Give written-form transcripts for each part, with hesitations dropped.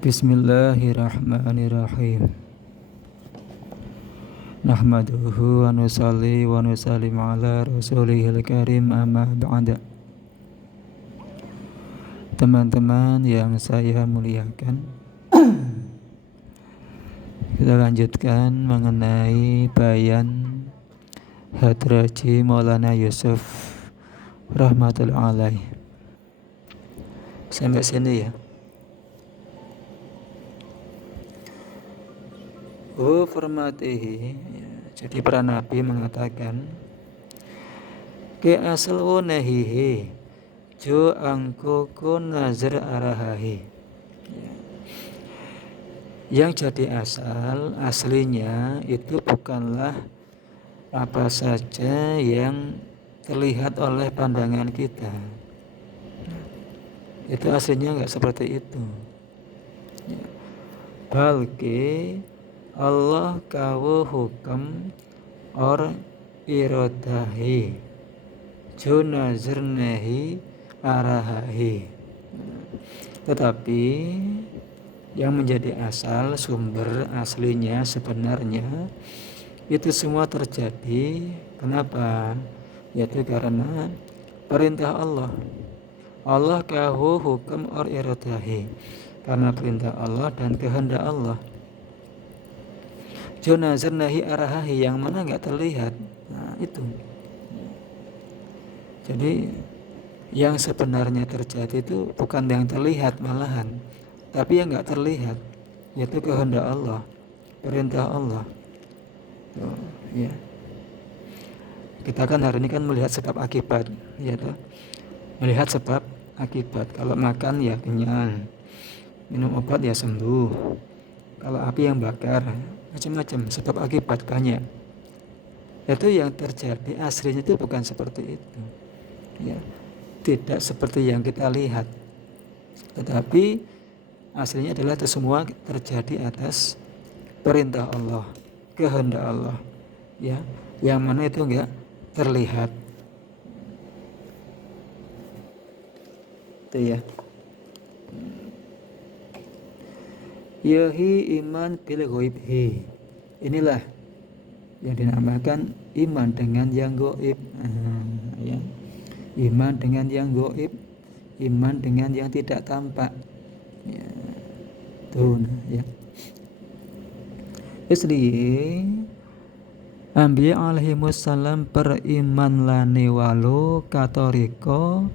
Bismillahirrahmanirrahim. Nahmaduhu wa nusalli wa nusallim ala rasulihil karim amma ba'da. Teman-teman yang saya muliakan, kita lanjutkan mengenai bayan Hadraji Maulana Yusuf rahmatullahi alaih. Sampai sini ya. Formatihi, jadi para nabi mengatakan ke asal wonahihi jo angkoko nazar arahahi. Yang jadi aslinya itu bukanlah apa saja yang terlihat oleh pandangan kita. Itu aslinya enggak seperti itu. Balki Allah kawu hukum or irodahi junazirnehi arahahi. Tetapi yang menjadi asal sumber aslinya sebenarnya itu semua terjadi. Kenapa? Yaitu karena perintah Allah. Allah kawu hukum or irodahi, karena perintah Allah dan kehendak Allah. Junazirnehi arahahi, yang mana enggak terlihat. Nah, itu. Jadi yang sebenarnya terjadi itu bukan yang terlihat malahan, tapi yang enggak terlihat, yaitu kehendak Allah, perintah Allah. Ya. Kita kan hari ini kan melihat sebab akibat, ya toh. Melihat sebab akibat. Kalau makan ya kenyang, minum obat ya sembuh. Kalau api yang bakar, macam-macam sebab akibat banyak. Itu yang terjadi aslinya itu bukan seperti itu. Ya, tidak seperti yang kita lihat. Tetapi aslinya adalah itu semua terjadi atas perintah Allah, kehendak Allah. Ya, yang mana itu enggak terlihat. Itu ya. Yahi iman bil ghaibhi. Inilah yang dinamakan iman dengan yang gaib. Ya. Iman dengan yang gaib, iman dengan yang tidak tampak. Ya. Tuh, ya. Isli Ambiya alaihimussalam beriman lani walu katoriko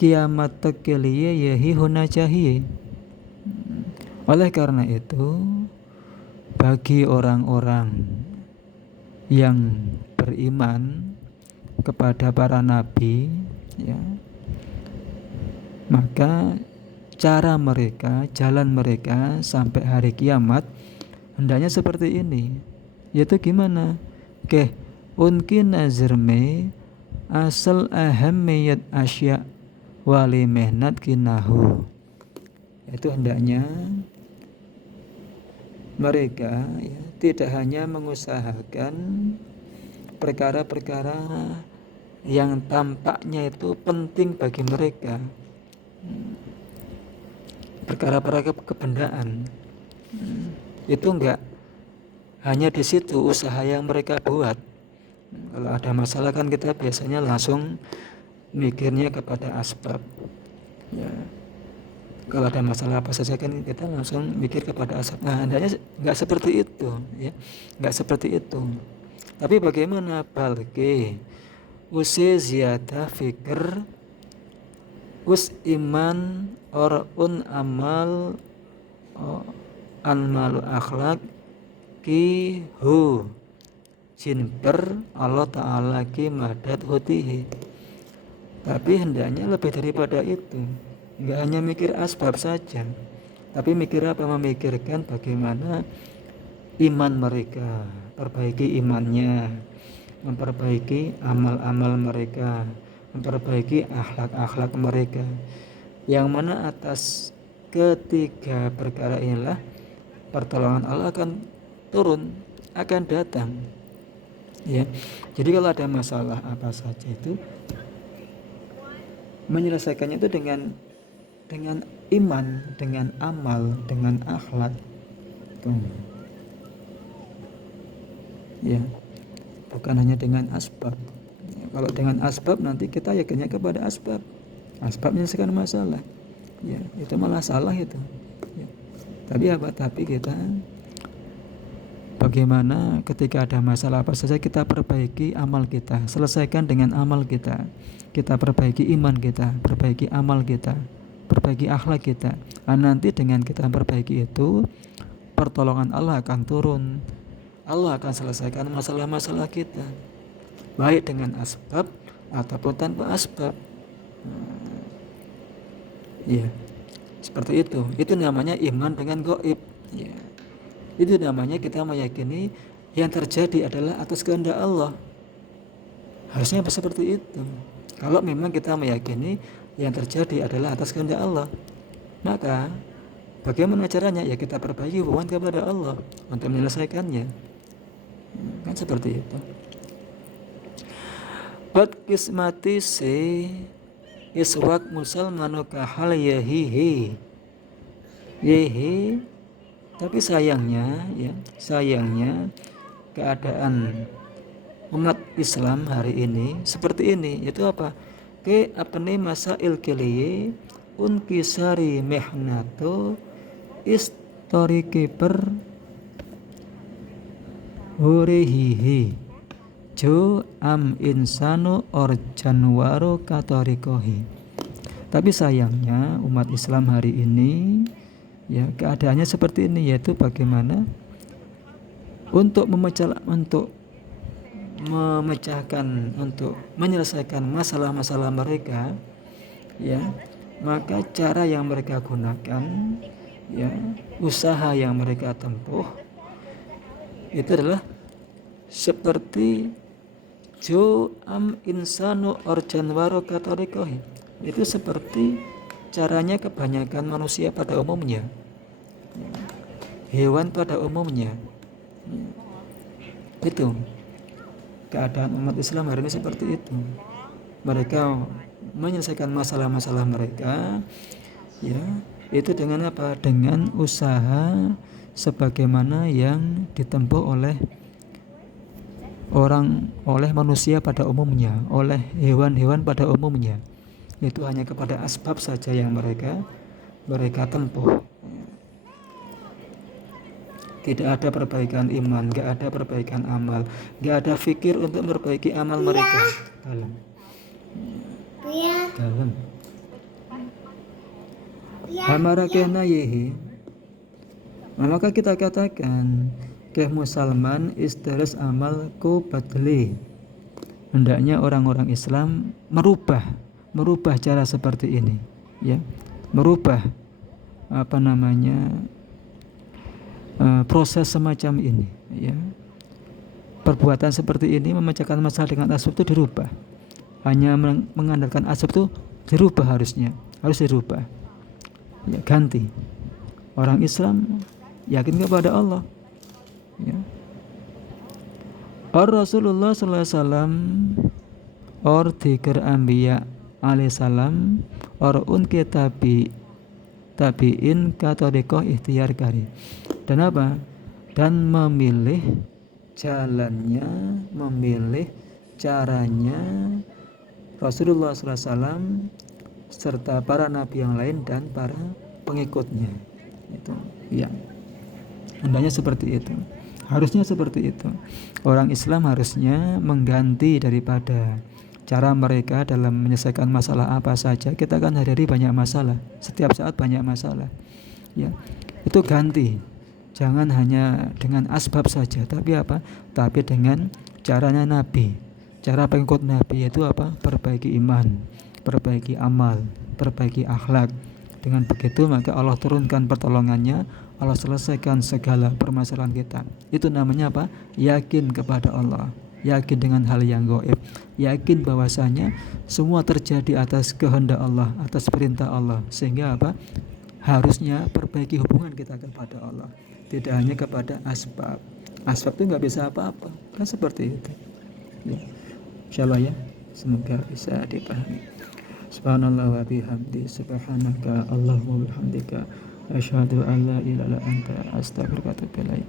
kiamat tekeliye yahi hunajahi. Oleh karena itu, bagi orang-orang yang beriman kepada para nabi, ya, maka cara mereka, jalan mereka sampai hari kiamat hendaknya seperti ini. Yaitu gimana? Unki nazirme asal ahammiyat asya wali mehnat kinahu. Itu hendaknya mereka ya, tidak hanya mengusahakan perkara-perkara yang tampaknya itu penting bagi mereka, perkara-perkara kebendaan. Itu enggak hanya di situ usaha yang mereka buat. Kalau ada masalah kan kita biasanya langsung mikirnya kepada asbab. Ya. Kalau ada masalah apa saja kan kita langsung mikir kepada asbab. Nah, hendaknya enggak seperti itu, ya. Enggak seperti itu. Tapi bagaimana balki usi ziyadah fikir us iman or amal anmalu akhlak ki hu jinper Allah Ta'ala ki madat hutihi. Tapi hendaknya lebih daripada itu. Enggak hanya mikir asbab saja, tapi mikir apa? Memikirkan bagaimana iman mereka, perbaiki imannya, memperbaiki amal-amal mereka, memperbaiki akhlak-akhlak mereka. Yang mana atas ketiga perkara inilah pertolongan Allah akan turun, akan datang. Ya. Jadi kalau ada masalah apa saja itu menyelesaikannya itu dengan dengan iman, dengan amal, dengan akhlak. Tuh. Ya, bukan hanya dengan asbab. Ya, kalau dengan asbab nanti kita yakinnya kepada asbab. Asbab menyelesaikan masalah. Ya, itu malah salah itu. Ya. Tapi kita bagaimana ketika ada masalah apa saja kita perbaiki amal kita, selesaikan dengan amal kita. Kita perbaiki iman kita, perbaiki amal kita, perbaiki akhlak kita. Nanti dengan kita perbaiki itu, pertolongan Allah akan turun. Allah akan selesaikan masalah-masalah kita, baik dengan asbab ataupun tanpa asbab. Ya, seperti itu. Itu namanya iman dengan gaib. Ya. Itu namanya kita meyakini yang terjadi adalah atas kehendak Allah. Harusnya seperti itu. Kalau memang kita meyakini yang terjadi adalah atas kehendak Allah, maka bagaimana caranya? Ya kita perbaiki hubungan kepada Allah untuk menyelesaikannya. Kan seperti itu. Bat kismati se iswak musalmanu kahal yahihi yehi. Tapi sayangnya keadaan umat Islam hari ini seperti ini, yaitu apa? Ke apne masa ilkiliye unkisari mehnato istorike per hurehihi jo am insano or janwaro katorikohi. Tapi sayangnya umat Islam hari ini ya keadaannya seperti ini, yaitu bagaimana untuk memecahkan, untuk menyelesaikan masalah-masalah mereka, ya, maka cara yang mereka gunakan, ya, usaha yang mereka tempuh itu adalah seperti jo am insanu orjanwaro katorikohi. Itu seperti caranya kebanyakan manusia pada umumnya, hewan pada umumnya. Itu keadaan umat Islam hari ini seperti itu. Mereka menyelesaikan masalah-masalah mereka, ya, itu dengan apa? Dengan usaha sebagaimana yang ditempuh oleh manusia pada umumnya, oleh hewan-hewan pada umumnya. Itu hanya kepada asbab saja yang mereka tempuh. Tidak ada perbaikan iman, tidak ada perbaikan amal, tidak ada fikir untuk memperbaiki amal mereka. Dalam. Hamarakena yehi. Maka kita katakan ke musalman istaris amal ku badli. Hendaknya orang-orang Islam merubah cara seperti ini, ya, merubah proses semacam ini, ya. Perbuatan seperti ini memecahkan masalah dengan asbab itu dirubah. Hanya mengandalkan asbab itu harus dirubah, ya, ganti. Orang Islam yakin kepada Allah, ya. Rasulullah sallallahu alaihi wasallam or dikir anbiya alaihi salam or unke tabiin katodikoh ikhtiar kari. Dan apa? Dan memilih jalannya, memilih caranya Rasulullah sallallahu alaihi wasallam serta para nabi yang lain dan para pengikutnya. Itu, ya. Hendaknya seperti itu. Harusnya seperti itu. Orang Islam harusnya mengganti daripada cara mereka dalam menyelesaikan masalah apa saja. Kita kan hari-hari banyak masalah, setiap saat banyak masalah, ya. Itu ganti. Jangan hanya dengan asbab saja, tapi apa? Tapi dengan caranya Nabi, cara pengikut Nabi, yaitu apa? Perbaiki iman, perbaiki amal, perbaiki akhlak. Dengan begitu maka Allah turunkan pertolongannya, Allah selesaikan segala permasalahan kita. Itu namanya apa? Yakin kepada Allah, yakin dengan hal yang gaib, yakin bahwasanya semua terjadi atas kehendak Allah, atas perintah Allah. Sehingga apa? Harusnya perbaiki hubungan kita kepada Allah, tidak hanya kepada asbab. Asbab itu nggak bisa apa-apa, kan seperti itu, ya. Insyaallah, ya, semoga bisa dipahami. Subhanallah wa bihamdi, subhanaka Allahumma bihamdika, asyhadu an la ilaha illa anta, astaghfiruka wa atubu ilaik.